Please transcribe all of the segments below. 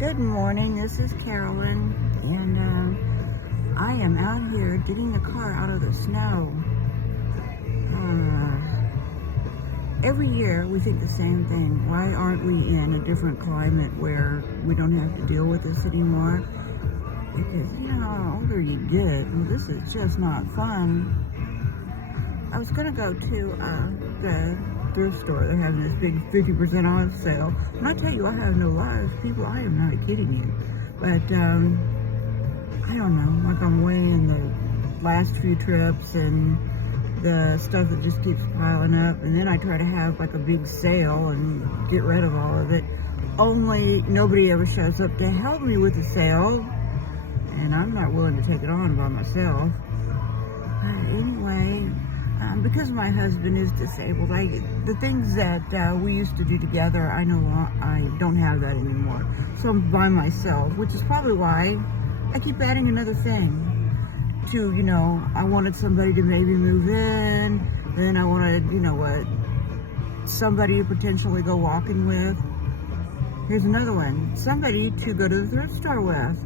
Good morning, this is Carolyn, and I am out here getting the car out of the snow. Every year we think the same thing. Why aren't we in a different climate where we don't have to deal with this anymore? Because, the older you get, this is just not fun. I was going to go to the thrift store. They're having this big 50% off sale. When I tell you I have no lives, people, I am not kidding you. But, I don't know, like I'm weighing the last few trips and the stuff that just keeps piling up. And then I try to have like a big sale and get rid of all of it. Only nobody ever shows up to help me with the sale. And I'm not willing to take it on by myself. Anyway, because my husband is disabled, the things that we used to do together, I don't have that anymore. So I'm by myself, which is probably why I keep adding another thing to, I wanted somebody to maybe move in, then I wanted, somebody to potentially go walking with. Here's another one, somebody to go to the thrift store with.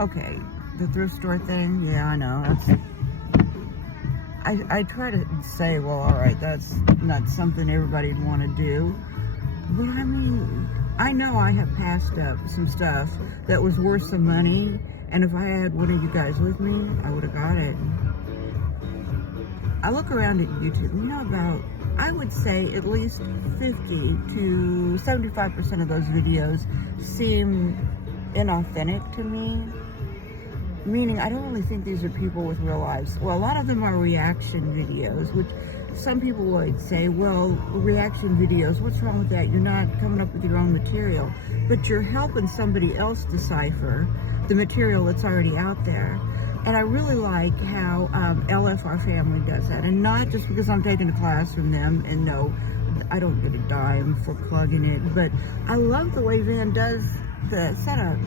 Okay, the thrift store thing, yeah, I know, I try to say, well, all right, that's not something everybody'd want to do. But I mean, I know I have passed up some stuff that was worth some money, and if I had one of you guys with me, I would have got it. I look around at YouTube, about, I would say at least 50 to 75% of those videos seem inauthentic to me. Meaning, I don't really think these are people with real lives. Well, a lot of them are reaction videos, which some people would say, well, reaction videos, what's wrong with that? You're not coming up with your own material, but you're helping somebody else decipher the material that's already out there. And I really like how LFR Family does that. And not just because I'm taking a class from them, and no, I don't get a dime for plugging it, but I love the way Van does the setup.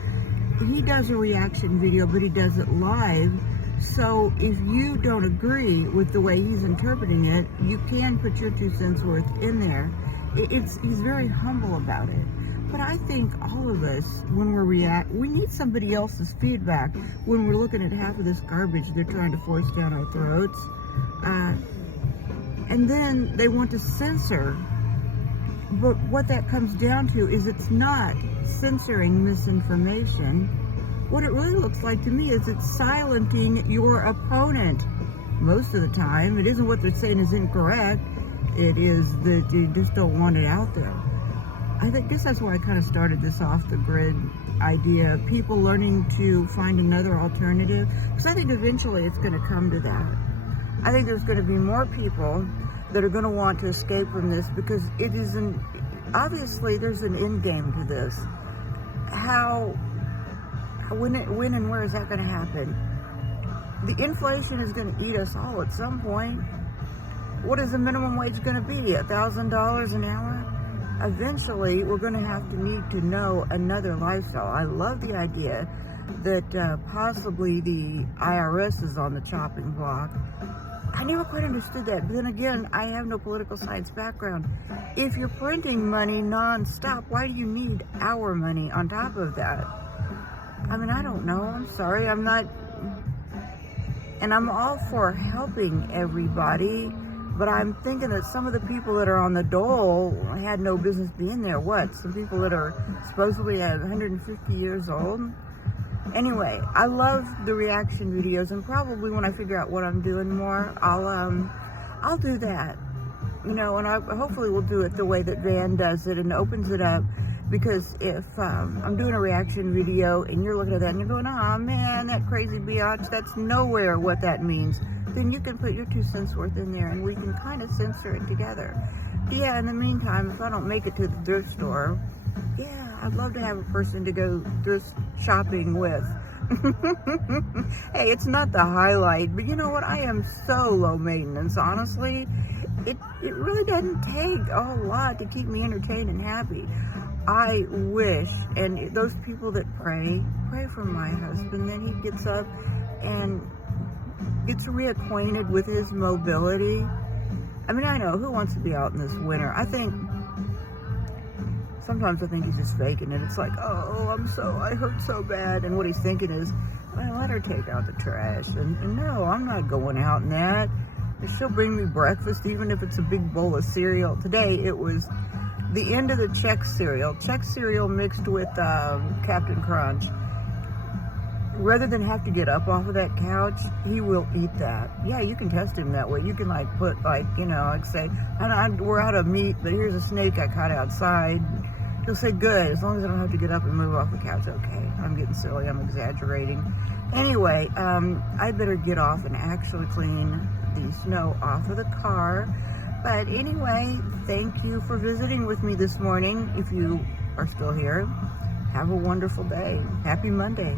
He does a reaction video, but he does it live. So if you don't agree with the way he's interpreting it, you can put your 2 cents worth in there. He's very humble about it. But I think all of us, when we need somebody else's feedback when we're looking at half of this garbage they're trying to force down our throats. And then they want to censor. But what that comes down to is it's not censoring misinformation. What it really looks like to me is it's silencing your opponent. Most of the time, it isn't what they're saying is incorrect. It is that you just don't want it out there. I guess that's why I kind of started this off-the-grid idea. People learning to find another alternative. Because I think eventually it's going to come to that. I think there's going to be more people that are going to want to escape from this, because it is obviously there's an end game to this. When and where is that going to happen? The inflation is going to eat us all at some point. What is the minimum wage going to be? $1,000 an hour? Eventually, we're going to need to know another lifestyle. I love the idea that possibly the IRS is on the chopping block. I never quite understood that. But then again, I have no political science background. If you're printing money non-stop, why do you need our money on top of that? I mean, I don't know. I'm sorry. I'm not. And I'm all for helping everybody. But I'm thinking that some of the people that are on the dole had no business being there. What? Some people that are supposedly 150 years old? Anyway, I love the reaction videos, and probably when I figure out what I'm doing more, I'll do that. And hopefully we'll do it the way that Van does it and opens it up. Because if I'm doing a reaction video and you're looking at that and you're going, oh man, that crazy biatch, that's nowhere what that means, then you can put your 2 cents worth in there and we can kind of censor it together. Yeah, in the meantime, if I don't make it to the thrift store, yeah, I'd love to have a person to go thrift shopping with. Hey, it's not the highlight, but you know what? I am so low maintenance, honestly. It really doesn't take a whole lot to keep me entertained and happy. I wish, and those people that pray for my husband, that he gets up and gets reacquainted with his mobility. I mean, I know, who wants to be out in this winter? I think sometimes I think he's just faking it. It's like, oh, I hurt so bad. And what he's thinking is, well, let her take out the trash. And no, I'm not going out in that. She'll bring me breakfast, even if it's a big bowl of cereal. Today, it was the end of the Chex cereal mixed with Captain Crunch. Rather than have to get up off of that couch, he will eat that. Yeah, you can test him that way. You can put say, we're out of meat, but here's a snake I caught outside. He'll say, good, as long as I don't have to get up and move off the couch. Okay, I'm getting silly, I'm exaggerating. Anyway, I better get off and actually clean the snow off of the car. But anyway, thank you for visiting with me this morning. If you are still here, have a wonderful day. Happy Monday.